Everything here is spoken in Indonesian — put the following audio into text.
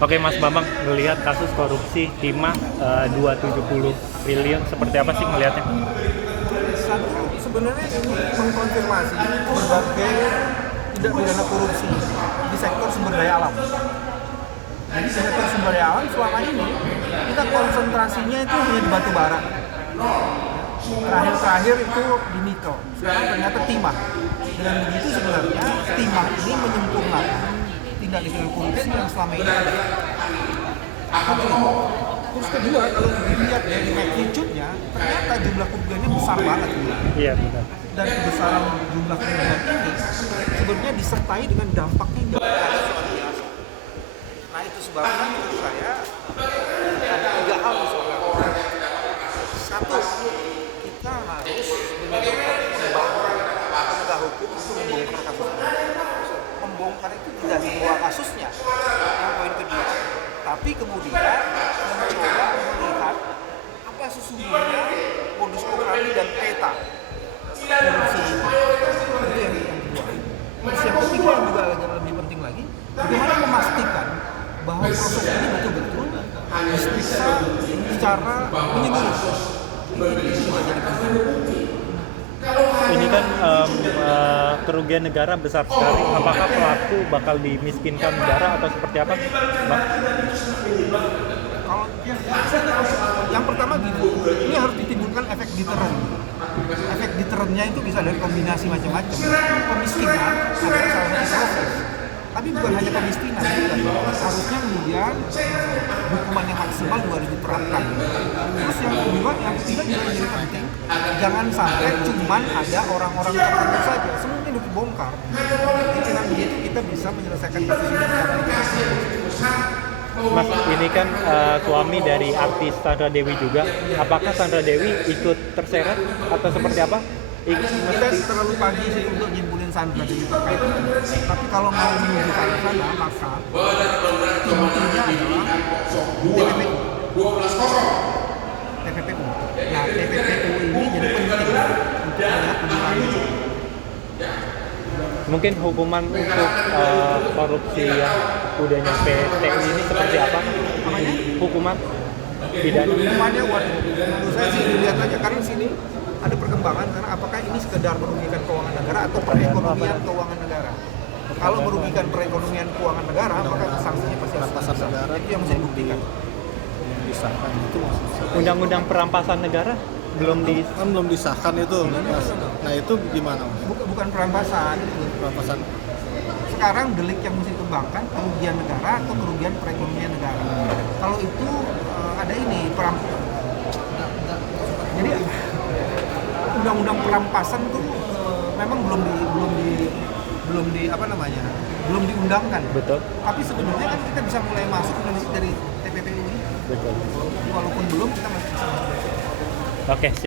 Oke Mas Bambang, ngelihat kasus korupsi timah 270 triliun, seperti apa sih ngelihatnya? Satu, sebenarnya ini mengkonfirmasi berbagai tindak pidana korupsi di sektor sumber daya alam. Jadi di sektor sumber daya alam selama ini kita konsentrasinya itu hanya di batu bara. Terakhir itu di nikel. Sekarang ternyata timah. Dengan begitu sebenarnya timah ini menyempurnakan tindak pidana korupsi yang selama ini ada. Terus kedua, kalau dilihat dari magnitude-nya, ternyata jumlah kerugiannya besar banget. Iya benar. Dan kebesaran jumlah kerugian ini sebenarnya disertai dengan dampaknya yang luar biasa. Nah itu sebabnya menurut saya ada tiga hal sebenarnya. Satu, kita harus benar-benar membangun penegak hukum untuk membongkar kasus ini. Membongkar itu tidak semua kasusnya. Yang poin kedua. Tapi kemudian mencoba melihat apa sesungguhnya modus operandi dan peta korupsi itu. Itu yang kedua. Terus yang ketiga yang juga lebih penting lagi, bagaimana memastikan bahwa proses ini betul-betul diperiksa secara menyeluruh. Ini juga jadi penting. Ini kan kerugian negara besar sekali. Apakah pelaku bakal dimiskinkan negara atau seperti apa, Bang? Kalau yang pertama gini, ini harus ditimbulkan efek deteren. Efek deterennya itu bisa dari kombinasi macam-macam. Pemiskinan adalah salah satu proses. Tapi bukan hanya pemiskinan, harusnya kemudian hukuman yang maksimal juga harus diterapkan. Terus yang kedua, yang ketiga juga menjadi penting, jangan sampai cuman ada orang-orang tertentu saja, semuanya dibongkar. Dengan begitu kita bisa menyelesaikan kasus ini secara Mas, ini kan suami dari artis Sandra Dewi juga. Apakah Sandra Dewi ikut terseret atau seperti apa? kita terlalu pagi sih untuk nyimpulin Sandra Dewi terkait itu. Tapi kalau mau menuju ke sana, maka intinya adalah TPPU. TPPU. Nah, TPPU ini jadi penting untuk melihat lebih lanjut. Mungkin hukuman untuk korupsi yang udah nyampe TU ini seperti apa? Namanya? Hukuman pidana. Hukumannya menurut saya sih dilihat aja karena di sini ada perkembangan karena apakah ini sekedar merugikan keuangan negara atau perekonomian keuangan negara. Kalau merugikan perekonomian keuangan negara maka sanksinya pasti harus besar. Itu yang mesti dibuktikan. Disahkan itu maksudnya. Undang-undang perampasan negara belum disahkan itu. Nah itu gimana? Bukan perampasan. Perampasan. Sekarang delik yang mesti dikembangkan kerugian negara atau kerugian perekonomian negara. Kalau itu ada ini perampasan. Jadi undang-undang perampasan tuh memang belum diundangkan. Betul. Tapi sebenarnya kan kita bisa mulai masuk dari TPPU ini. Betul. Walaupun belum kita masih bisa masuk. Oke.